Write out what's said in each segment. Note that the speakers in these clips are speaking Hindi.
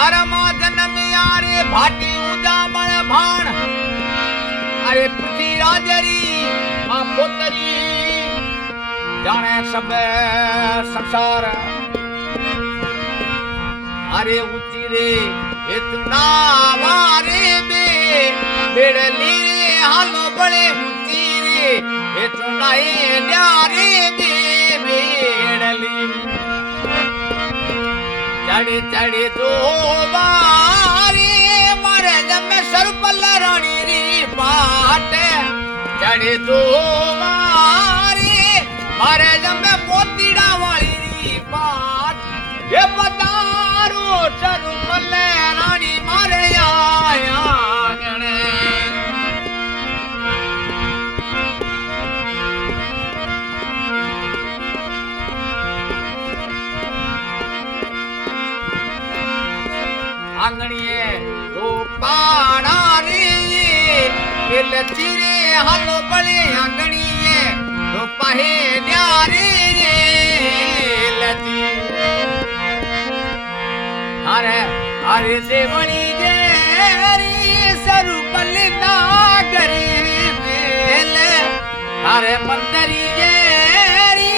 घर मां जन्म यारे भाटी उजामण भाण अरे पृथ्वीराज री मां पोतरी जाने सब संसार अरे ऊंची रे इतना वारे बेड़ली रे हालो बड़े ऊंची रे इतना न्यारे बेड़ली चढ़ी चढ़ी दो बारी मारे जब में सरपल रानी री बाट चढ़ी दो बारी मारे जब में मोतीड़ा वाली री बाट ये पतारो सरपल रानी मारे आया गणे आंगणिए रोपाणा रे लची रे हालो बड़े आंगणिए रोपाहे न्यारे रे लची अरे अरे देवणी जेरी सरुपल नागरी बेल अरे मंदरी जेरी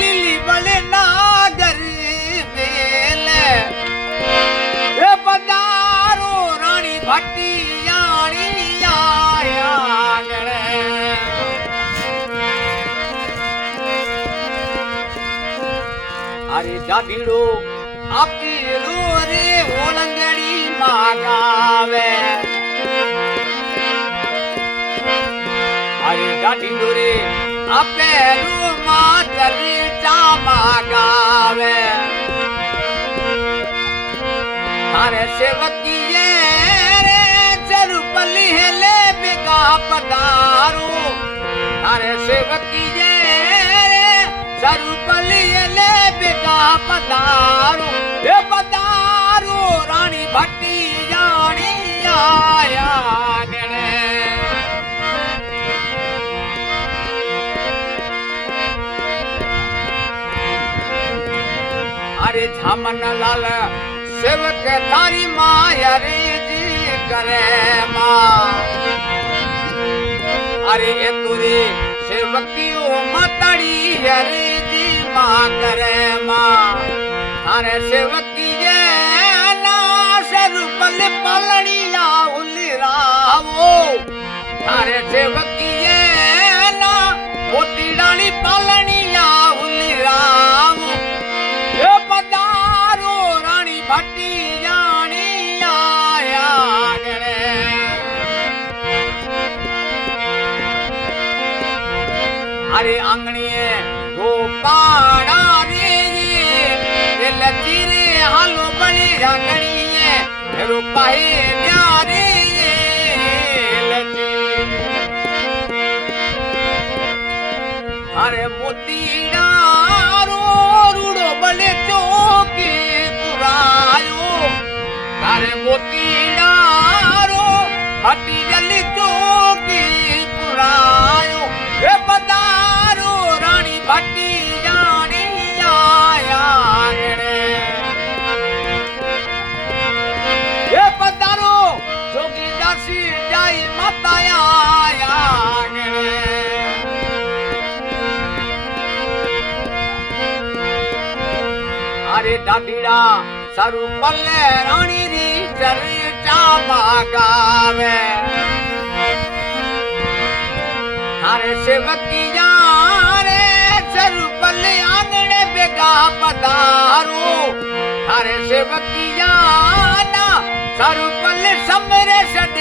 लिली बड़े नागरी बेल पधारो रानी भट्टी यानी आया गणे अरे डाडीड़ो आपकी रो रे ओलंगड़ी मागावे अरे डाडीड़ो रे आपे रो मातर चा मागावे थारे सेवकी रे चरुपली हेले बिगा पधारू थारे सेवकी रे चरुपली हेले बिगा पधारू हे पधारू रानी भट्टी जानी आया गणे अरे झामन लाल सेवक थारी मायरी जी करे माँ अरे ये तुरी सेवकी ओ मतड़ी हरी जी माँ करे माँ थारे सेवकी जे ना सरुपल पलनिया उलिरावो थारे सेवकी जे ना मोती डाली पलनिया उलिरावो ये पधारो रानी भट्टी जानी आया गणे अरे आंगणिए गोपाड़ा रे लची रे हालो बड़ी आंगणिए रूपाए न्यारे लची अरे मोतीड़ा रूड़ो बड़े चौकी पुरायो तारे मोतीड़ा हटी जली चौकी पुरायो हे पधारो रानी भट्टी जानी आया गणे हे पधारो जोगी दासी जाई माता आया गणे अरे डाडीड़ा सरुपल रानी री चर्चा मागावे थारे सेवकी यारे सरुपल आंगणे बेगा पधारो थारे सेवकी याना सरुपल समरे सद